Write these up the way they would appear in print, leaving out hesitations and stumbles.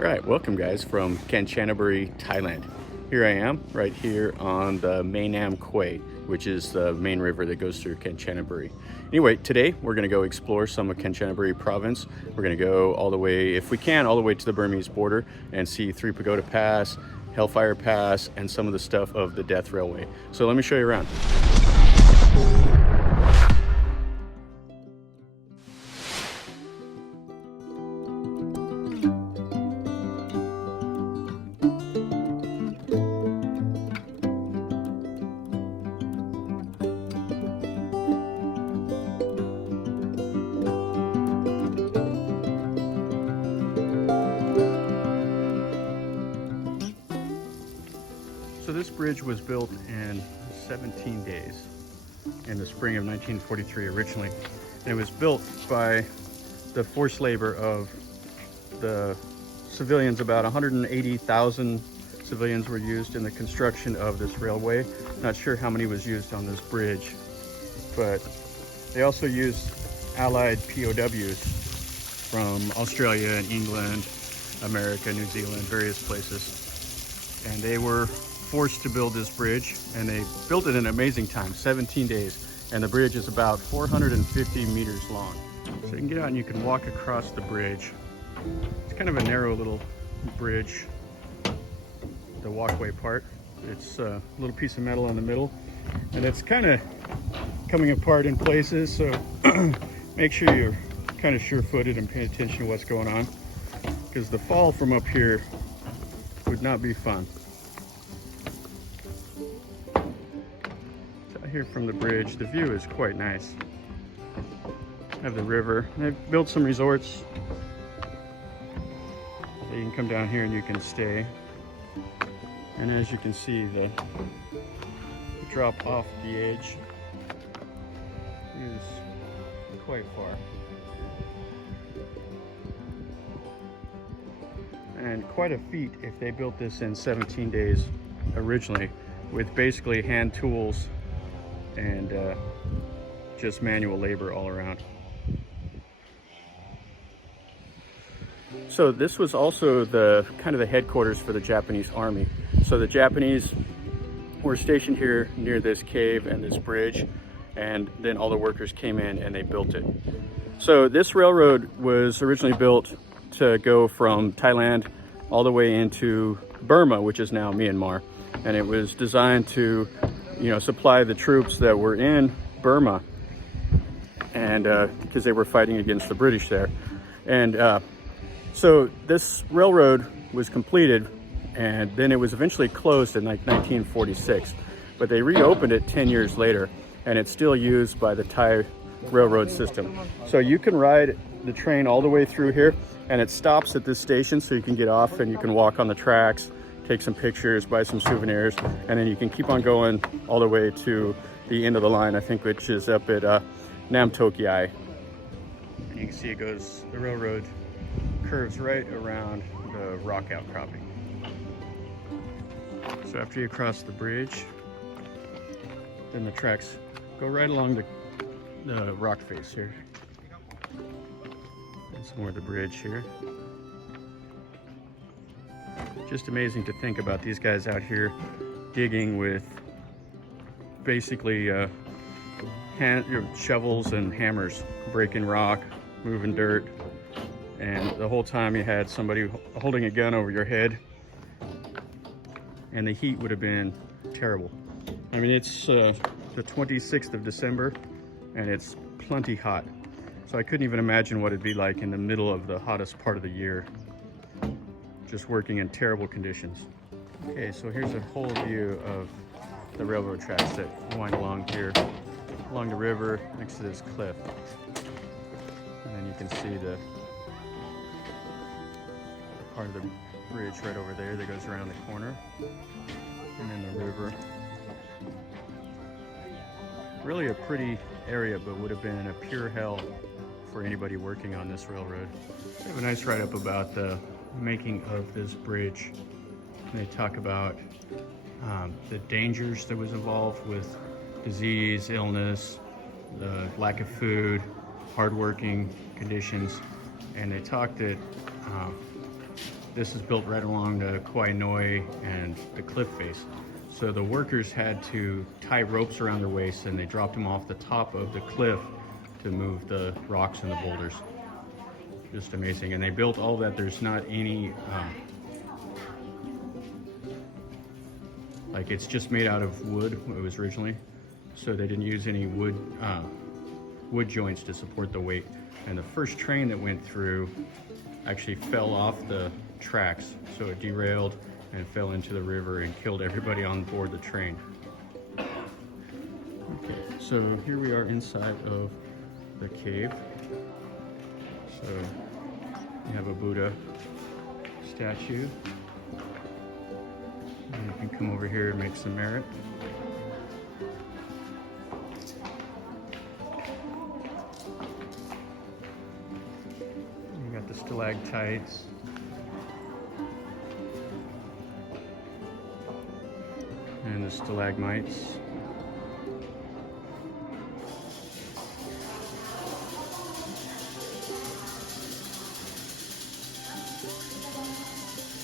All right, welcome guys from Kanchanaburi, Thailand. Here I am, right here on the Nam Quay, which is the main river that goes through Kanchanaburi. Anyway, today we're gonna go explore some of Kanchanaburi province. We're gonna go all the way, if we can, all the way to the Burmese border and see Three Pagoda Pass, Hellfire Pass, and some of the stuff of the Death Railway. So let me show you around. So this bridge was built in 17 days in the spring of 1943 originally. And it was built by the forced labor of the civilians. About 180,000 civilians were used in the construction of this railway. Not sure how many was used on this bridge, but they also used Allied POWs from Australia and England, America, New Zealand, various places. And they were forced to build this bridge, and they built it in an amazing time, 17 days. And the bridge is about 450 meters long. So you can get out and you can walk across the bridge. It's kind of a narrow little bridge, the walkway part. It's a little piece of metal in the middle, and it's kind of coming apart in places, so make sure you're kind of sure-footed and paying attention to what's going on, because the fall from up here would not be fun. Here from the bridge, the view is quite nice. Have the river. They've built some resorts. So you can come down here and you can stay. And as you can see, the drop off the edge is quite far. And quite a feat if they built this in 17 days originally, with basically hand tools and just manual labor all around. So this was also the kind of the headquarters for the Japanese army. So the Japanese were stationed here near this cave and this bridge, and then all the workers came in and they built it. So this railroad was originally built to go from Thailand all the way into Burma, which is now Myanmar, and it was designed to supply the troops that were in Burma, and because they were fighting against the British there. And so this railroad was completed, and then it was eventually closed in like 1946, but they reopened it 10 years later, and it's still used by the Thai railroad system. So you can ride the train all the way through here, and it stops at this station, so you can get off and you can walk on the tracks, take some pictures, buy some souvenirs, and then you can keep on going all the way to the end of the line, I think, which is up at Nam Tokyai. And you can see the railroad curves right around the rock outcropping. So after you cross the bridge, then the tracks go right along the rock face here. And some more of the bridge here. Just amazing to think about these guys out here digging with basically shovels and hammers, breaking rock, moving dirt, and the whole time you had somebody holding a gun over your head, and the heat would have been terrible. I mean, it's the 26th of December, and it's plenty hot, so I couldn't even imagine what it'd be like in the middle of the hottest part of the year, just working in terrible conditions. Okay, so here's a whole view of the railroad tracks that wind along here, along the river next to this cliff. And then you can see the part of the bridge right over there that goes around the corner. And then the river. Really a pretty area, but would have been a pure hell for anybody working on this railroad. I have a nice write-up about the making of this bridge. They talk about the dangers that was involved with disease, illness, the lack of food, hardworking conditions, and they talked that this is built right along the Kwai Noi and the cliff face. So the workers had to tie ropes around their waists and they dropped them off the top of the cliff to move the rocks and the boulders. Just amazing. And they built all that. There's not any, like it's just made out of wood, it was originally. So they didn't use any wood joints to support the weight. And the first train that went through actually fell off the tracks. So it derailed and fell into the river and killed everybody on board the train. Okay, so here we are inside of the cave. So you have a Buddha statue. And you can come over here and make some merit. You got the stalactites. And the stalagmites.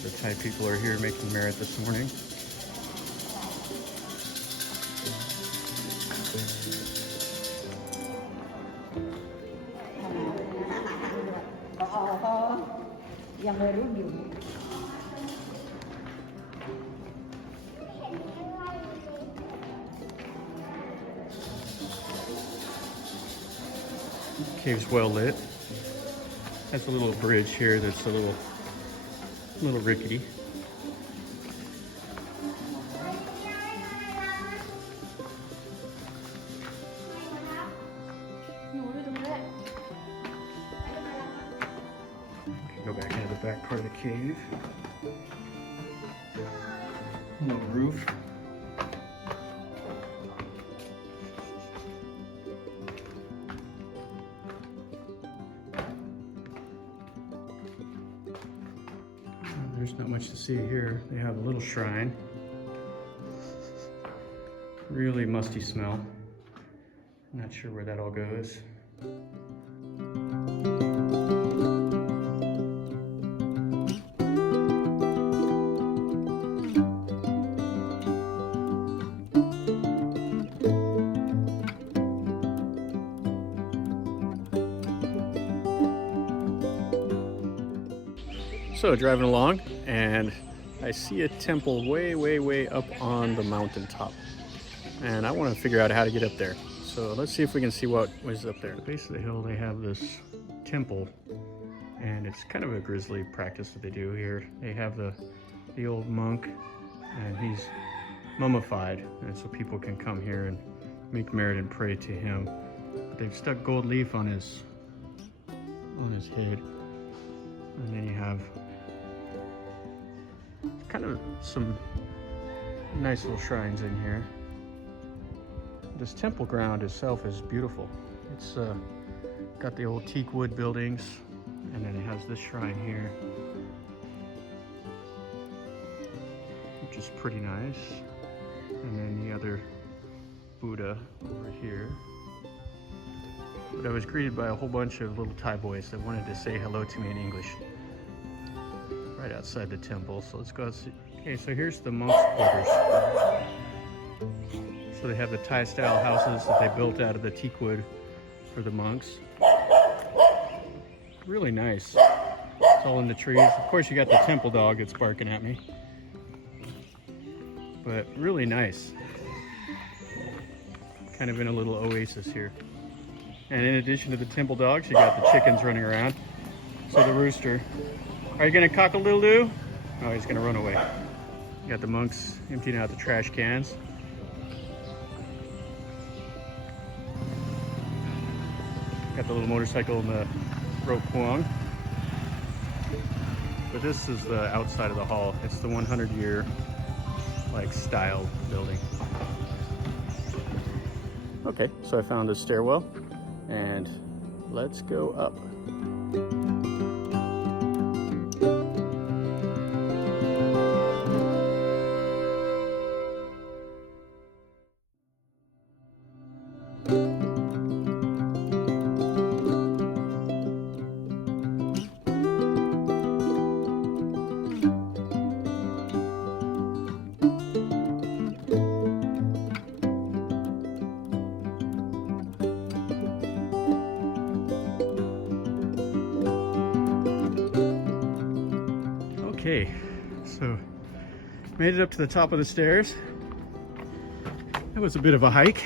The Thai people are here making merit this morning. Cave's well lit. Has a little bridge here that's a little rickety. Go back into the back part of the cave. No roof. There's not much to see here. They have a little shrine. Really musty smell. Not sure where that all goes. So driving along, and I see a temple way up on the mountaintop, and I want to figure out how to get up there. So let's see if we can see what was up there. At the base of the hill they have this temple, and it's kind of a grisly practice that they do here. They have the old monk, and he's mummified, and so people can come here and make merit and pray to him. But they've stuck gold leaf on his head, and then you have kind of some nice little shrines in here. This temple ground itself is beautiful. It's got the old teak wood buildings, and then it has this shrine here, which is pretty nice. And then the other Buddha over here. But I was greeted by a whole bunch of little Thai boys that wanted to say hello to me in English right outside the temple. So let's go see. Okay, so here's the monks' quarters. So they have the Thai style houses that they built out of the teak wood for the monks. Really nice. It's all in the trees. Of course you got the temple dog that's barking at me. But really nice. Kind of in a little oasis here. And in addition to the temple dogs, you got the chickens running around. So the rooster. Are you gonna cock-a-doodle-doo? Oh, he's gonna run away. You got the monks emptying out the trash cans. Got the little motorcycle and the rope puang. But this is the outside of the hall. It's the 100-year like style building. Okay, so I found a stairwell, and let's go up. Okay, so made it up to the top of the stairs. That was a bit of a hike.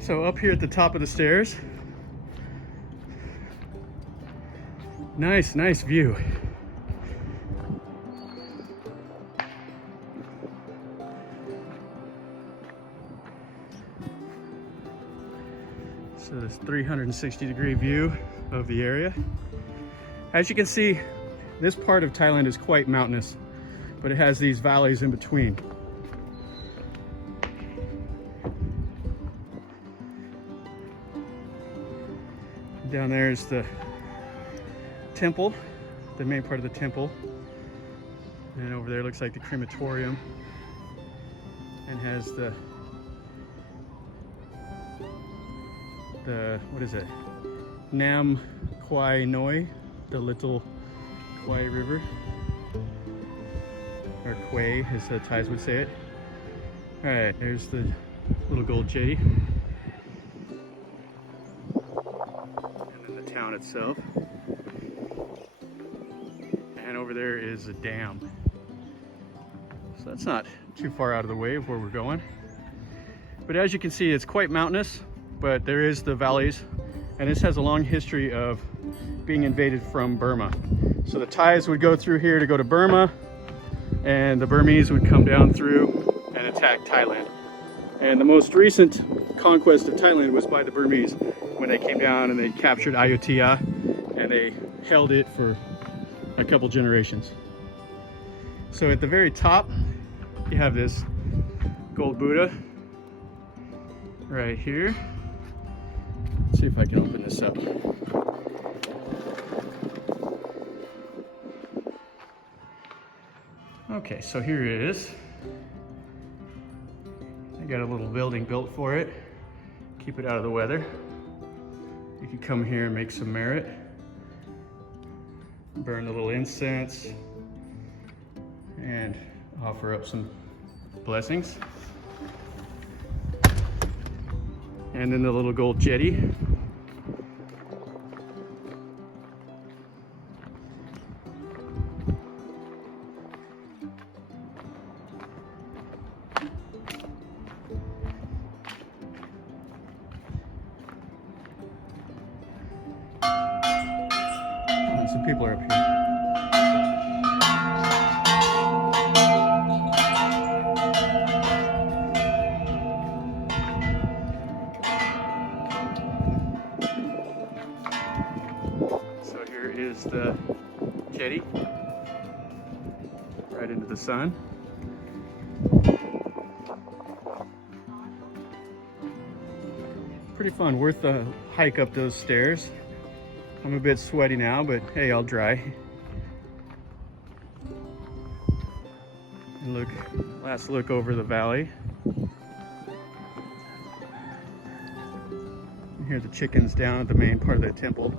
So up here at the top of the stairs, nice view. So this 360-degree view of the area. As you can see, this part of Thailand is quite mountainous, but it has these valleys in between. Down there is the temple, the main part of the temple. And over there looks like the crematorium, and has the what is it? Nam Kwai Noi, the little Kwai River, or Kwai as the Thais would say it. All right, there's the little gold jetty, and then the town itself. And over there is a dam. So that's not too far out of the way of where we're going. But as you can see, it's quite mountainous, but there is the valleys, and this has a long history of being invaded from Burma. So the Thais would go through here to go to Burma, and the Burmese would come down through and attack Thailand. And the most recent conquest of Thailand was by the Burmese, when they came down and they captured Ayutthaya, and they held it for a couple generations. So at the very top, you have this gold Buddha right here. Let's see if I can open this up. Okay, so here it is. I got a little building built for it. Keep it out of the weather. You can come here and make some merit. Burn a little incense and offer up some blessings. And then the little gold jetty. And some people are up here. Is the jetty right into the sun. Pretty fun, worth the hike up those stairs. I'm a bit sweaty now, but hey, I'll dry. And look, last look over the valley. You hear the chickens down at the main part of the temple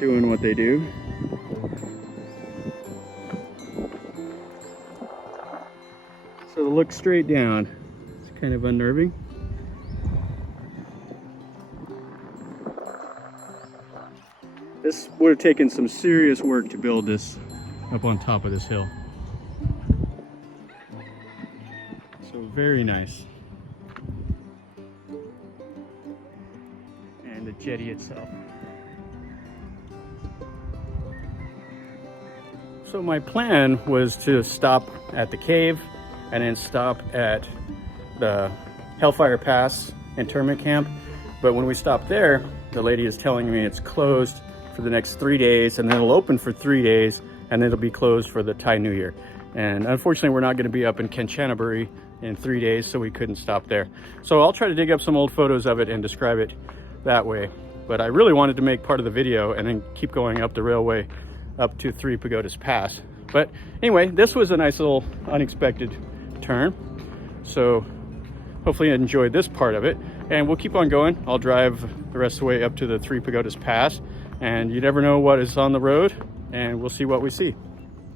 doing what they do. So to look straight down, it's kind of unnerving. This would have taken some serious work to build this up on top of this hill. So very nice. And the jetty itself. So my plan was to stop at the cave and then stop at the Hellfire Pass internment camp. But when we stopped there, the lady is telling me it's closed for the next 3 days, and then it'll open for 3 days, and then it'll be closed for the Thai New Year. And unfortunately, we're not going to be up in Kanchanaburi in 3 days, so we couldn't stop there. So I'll try to dig up some old photos of it and describe it that way. But I really wanted to make part of the video and then keep going up the railway up to Three Pagodas Pass. But anyway, this was a nice little unexpected turn. So hopefully you enjoyed this part of it, and we'll keep on going. I'll drive the rest of the way up to the Three Pagodas Pass, and you never know what is on the road, and we'll see what we see.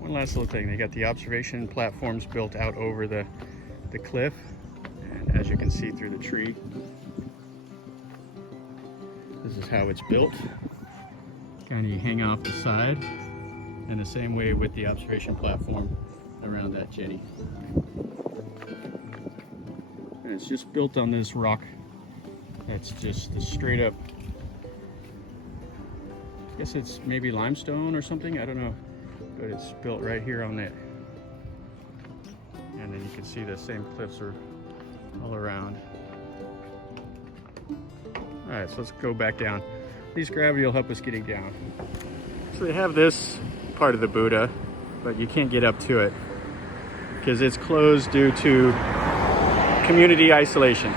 One last little thing, they got the observation platforms built out over the cliff, and as you can see through the tree, this is how it's built. kind of hang off the side, and the same way with the observation platform around that jetty. And it's just built on this rock. It's just a straight up, I guess it's maybe limestone or something, I don't know, but it's built right here on it. And then you can see the same cliffs are all around. All right, so let's go back down. At least gravity will help us getting down. So they have this part of the Buddha, but you can't get up to it because it's closed due to community isolation.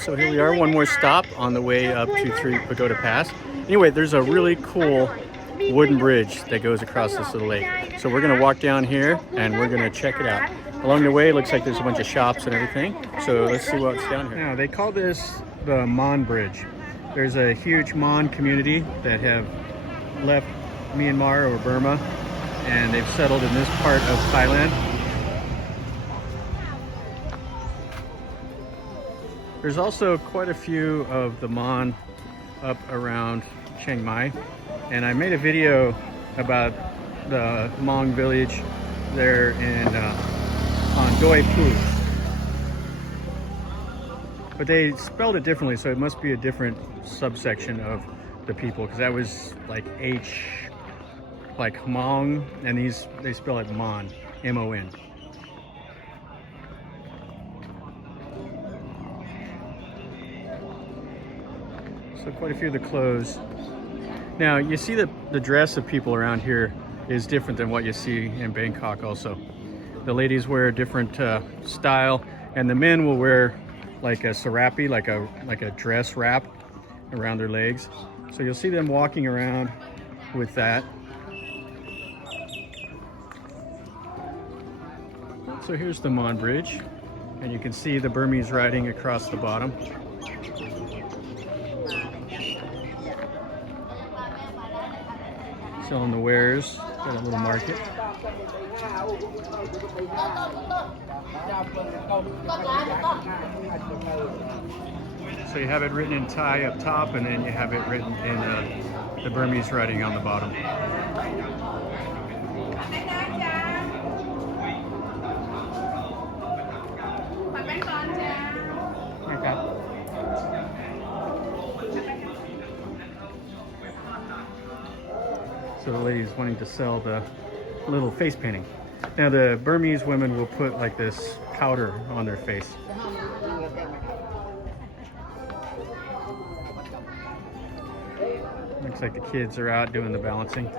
So here we are, one more stop on the way up to Three Pagoda Pass. Anyway, there's a really cool wooden bridge that goes across this little lake. So we're gonna walk down here and we're gonna check it out. Along the way, it looks like there's a bunch of shops and everything. So let's see what's down here. Now, they call this the Mon Bridge. There's a huge Mon community that have left Myanmar or Burma, and they've settled in this part of Thailand. There's also quite a few of the Mon up around Chiang Mai, and I made a video about the Hmong village there in on Doi Pu. But they spelled it differently, so it must be a different subsection of the people, because that was like H, like Hmong, and these they spell it Mon, M-O-N. So quite a few of the clothes. Now you see that the dress of people around here is different than what you see in Bangkok also. The ladies wear a different style, and the men will wear like a sarape, like a dress wrap around their legs. So you'll see them walking around with that. So here's the Mon Bridge, and you can see the Burmese riding across the bottom. Selling the wares, got a little market. So you have it written in Thai up top, and then you have it written in the Burmese writing on the bottom. Okay. So the lady's wanting to sell the little face painting. Now the Burmese women will put like this powder on their face. Looks like the kids are out doing the balancing.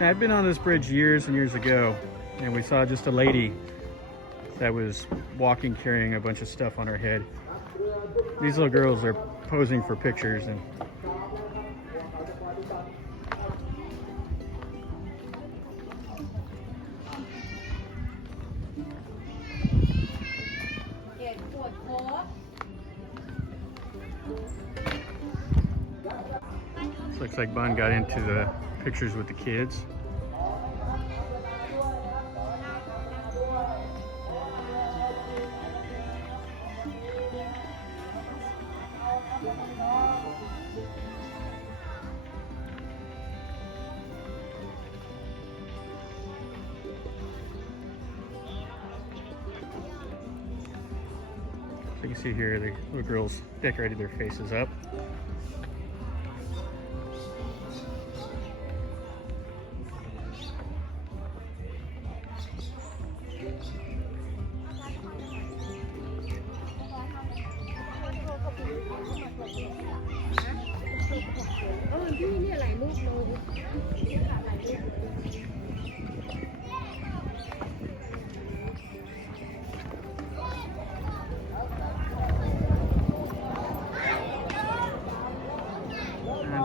Now, I've been on this bridge years and years ago, and we saw just a lady that was walking carrying a bunch of stuff on her head. These little girls are posing for pictures, and looks like Bun got into the pictures with the kids. So you can see here the little girls decorated their faces up.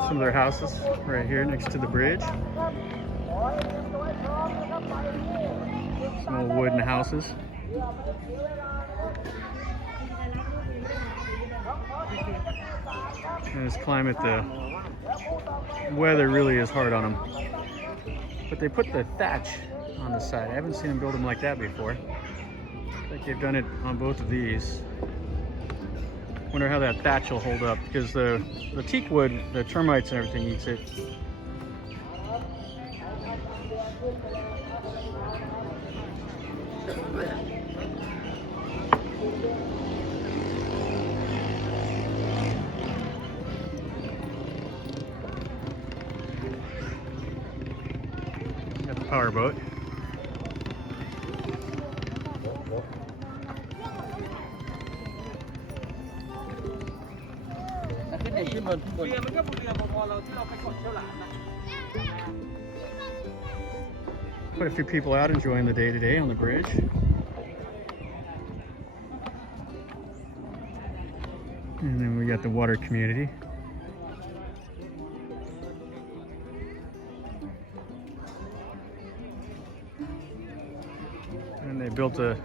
Some of their houses right here next to the bridge. Some old wooden houses. In this climate, the weather really is hard on them. But they put the thatch on the side. I haven't seen them build them like that before. Looks like they've done it on both of these. Wonder how that thatch will hold up, because the teak wood, the termites and everything eats it. Got the power boat. Quite a few people out enjoying the day today on the bridge. And then we got the water community. And they built a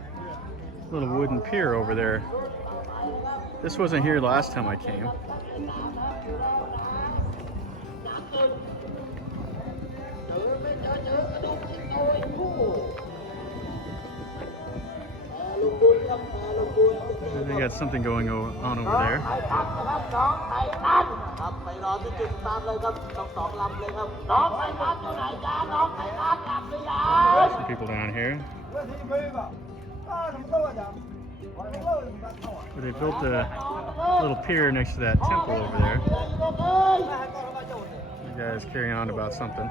little wooden pier over there. This wasn't here last time I came. And they got something going on over there. Some people down here. But they built a little pier next to that temple over there. The guys carrying on about something.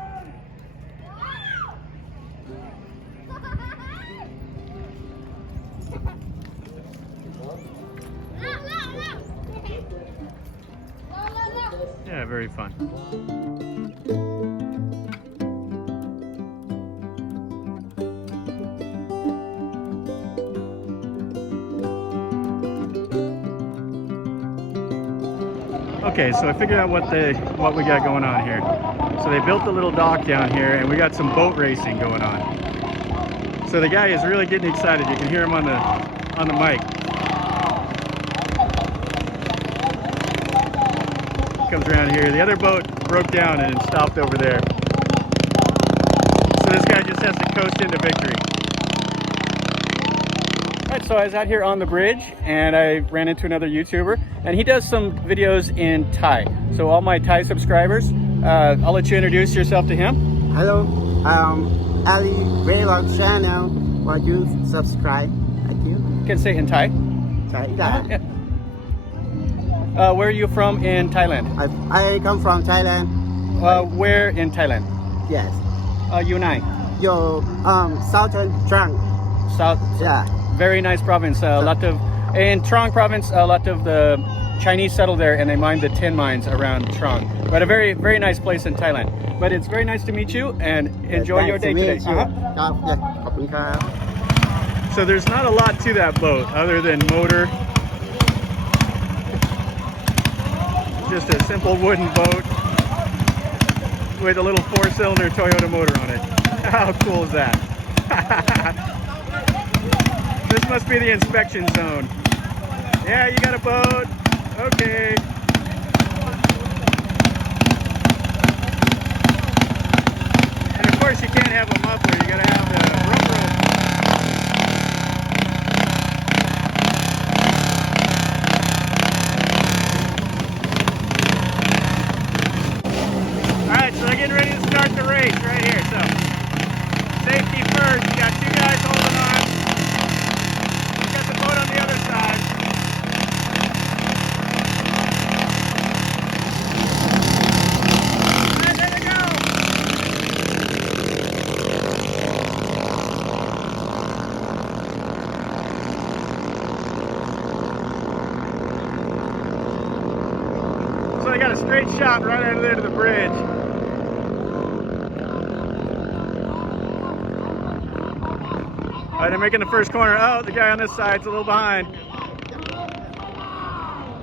Yeah, very fun. Okay, so I figured out what we got going on here. So they built the little dock down here, and we got some boat racing going on. So the guy is really getting excited. You can hear him on the mic. Comes around here. The other boat broke down and stopped over there. So this guy just has to coast into victory. Alright, so I was out here on the bridge and I ran into another YouTuber, and he does some videos in Thai. So all my Thai subscribers, I'll let you introduce yourself to him. Hello, Ali Vlog channel. Will you subscribe? Thank you. You can say it in Thai. Thai. Yeah. Where are you from in Thailand? I come from Thailand. Where in Thailand? Yes. Yunnan. Your southern trunk. South. Yeah. Very nice province. A lot of in Trang province. A lot of the Chinese settle there, and they mine the tin mines around Trang. But a very, very nice place in Thailand. But it's very nice to meet you, and enjoy your day today. So there's not a lot to that boat other than motor. Just a simple wooden boat with a little 4-cylinder Toyota motor on it. How cool is that? This must be the inspection zone. Yeah, you got a boat. Okay. And of course you can't have a muffler. You gotta have the rope. Alright, so they're getting ready to start the race right here. So, safety first. You got two guys holding on. You got the boat on the other side. Alright, there they go. So I got a straight shot right under there to the bridge. All right, they're making the first corner. Oh, the guy on this side's a little behind.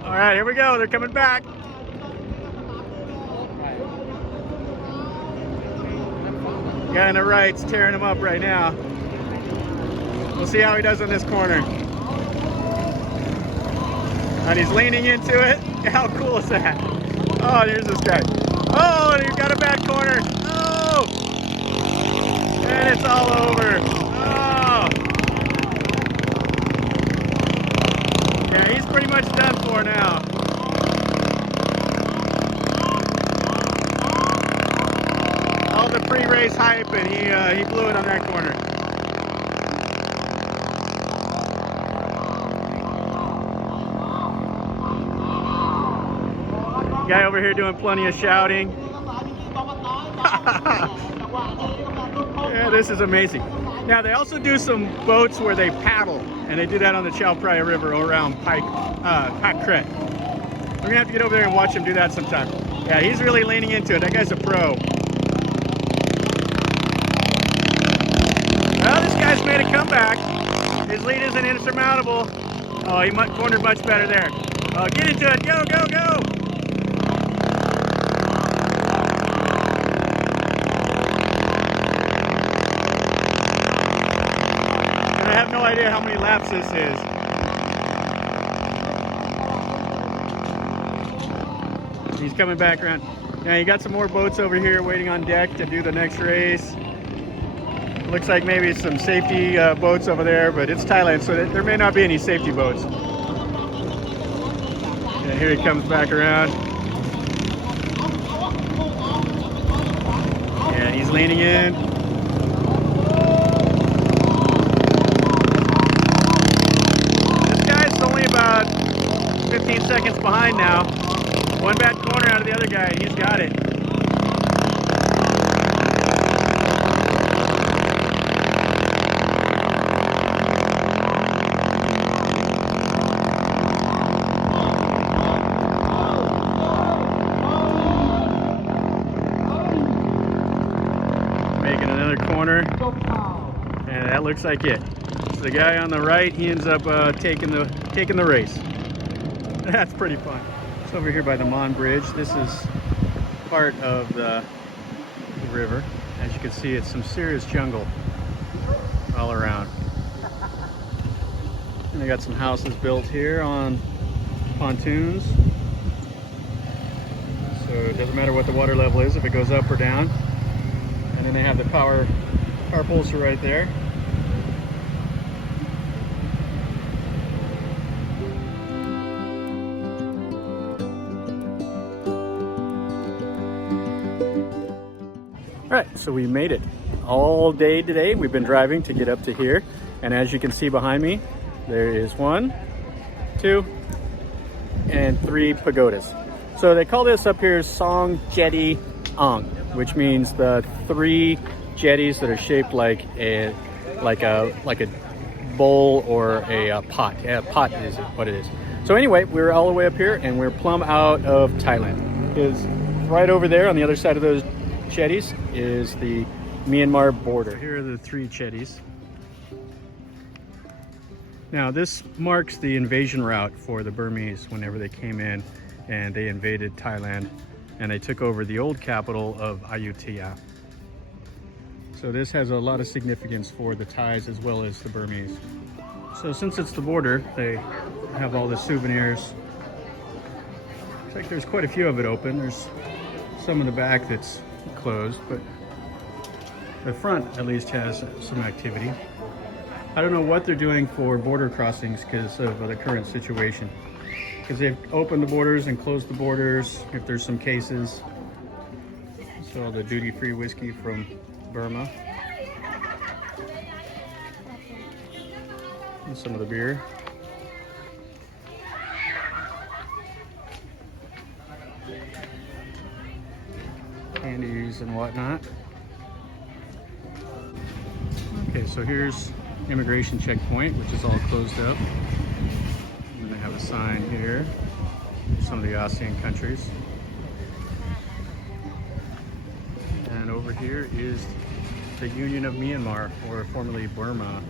All right, here we go. They're coming back. Guy on the right's tearing him up right now. We'll see how he does in this corner. And he's leaning into it. How cool is that? Oh, there's this guy. Oh, you got a bad corner. Oh! And it's all over. Oh! Yeah, he's pretty much done for now. All the pre-race hype, and he blew it on that corner. Guy over here doing plenty of shouting. Yeah, this is amazing. Now they also do some boats where they paddle, and they do that on the Chao Phraya River around Pak Krasae. We're gonna have to get over there and watch him do that sometime. Yeah, he's really leaning into it. That guy's a pro. Well, this guy's made a comeback. His lead isn't insurmountable. Oh, he cornered much better there. Get into it. Go, go, go. I have no idea how many laps this is. He's coming back around. Now you got some more boats over here waiting on deck to do the next race. Looks like maybe some safety boats over there, but it's Thailand, so there may not be any safety boats. Yeah, here he comes back around. Yeah, he's leaning in. This guy's only about 15 seconds behind now. One bad corner out of the other guy, and he's got it. Making another corner, and that looks like it. So the guy on the right, he ends up taking the race. That's pretty fun. Over here by the Mon Bridge. This is part of the river. As you can see, it's some serious jungle all around. And they got some houses built here on pontoons. So it doesn't matter what the water level is, if it goes up or down. And then they have the power poles are right there. All right, so we made it all day today. We've been driving to get up to here. And as you can see behind me, there is 1, 2, and 3 pagodas. So they call this up here Song Jetty Ang, which means the 3 jetties that are shaped like a bowl or a pot. Yeah, pot is what it is. So anyway, we're all the way up here and we're plumb out of Thailand. Because right over there on the other side of those jetties is the Myanmar border. Here are the 3 jetties. Now this marks the invasion route for the Burmese whenever they came in and they invaded Thailand and they took over the old capital of Ayutthaya. So this has a lot of significance for the Thais as well as the Burmese. So since it's the border, they have all the souvenirs. Looks like there's quite a few of it open. There's some in the back that's closed, but the front at least has some activity. I don't know what they're doing for border crossings because of the current situation. Because they've opened the borders and closed the borders if there's some cases. So the duty-free whiskey from Burma. And some of the beer. Candies and whatnot. Okay, so here's immigration checkpoint, which is all closed up. And they have a sign here for some of the ASEAN countries. And over here is the Union of Myanmar, or formerly Burma.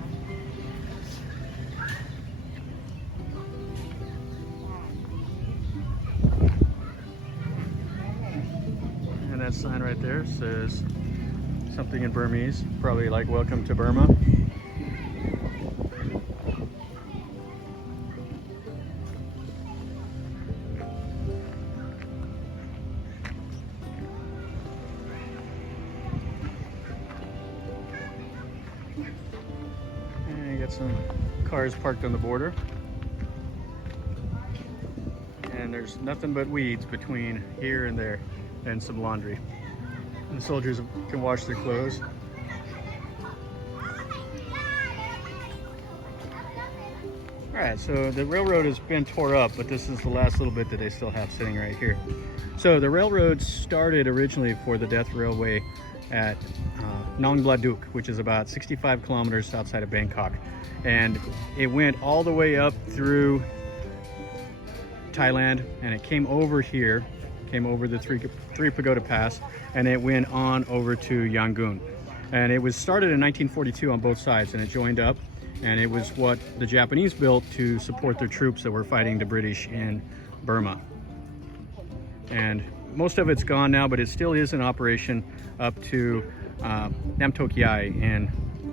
And that sign right there says something in Burmese, probably like "Welcome to Burma." got some cars parked on the border. And there's nothing but weeds between here and there, and some laundry. And the soldiers can wash their clothes. All right, so the railroad has been tore up, but this is the last little bit that they still have sitting right here. So the railroad started originally for the Death Railway at Nong Bladuk, which is about 65 kilometers outside of Bangkok. And it went all the way up through Thailand, and it came over here, came over the Three Pagoda Pass, and it went on over to Yangon. And it was started in 1942 on both sides, and it joined up. And it was what the Japanese built to support their troops that were fighting the British in Burma. And most of it's gone now, but it still is in operation up to Nam Tok Yai and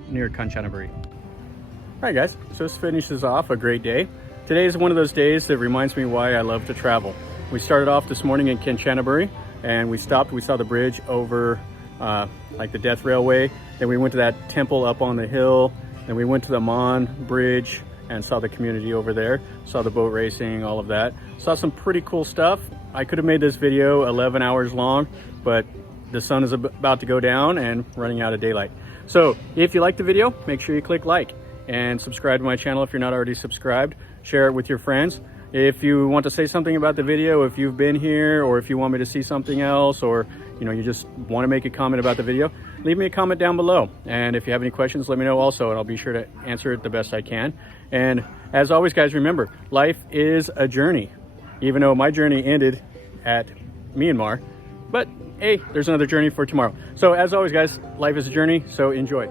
near Kanchanaburi. All right, guys, so this finishes off a great day. Today is one of those days that reminds me why I love to travel. We started off this morning in Kanchanaburi, and we stopped. We saw the bridge over like the Death Railway. Then we went to that temple up on the hill. Then we went to the Mon Bridge and saw the community over there, saw the boat racing, all of that. Saw some pretty cool stuff. I could have made this video 11 hours long, but the sun is about to go down and running out of daylight. So if you liked the video, make sure you click like and subscribe to my channel if you're not already subscribed. Share it with your friends. If you want to say something about the video, if you've been here, or if you want me to see something else, or you just want to make a comment about the video, leave me a comment down below. And if you have any questions, let me know also, and I'll be sure to answer it the best I can. And as always, guys, remember, life is a journey. Even though my journey ended at Myanmar, but hey, there's another journey for tomorrow. So as always, guys, life is a journey, so enjoy.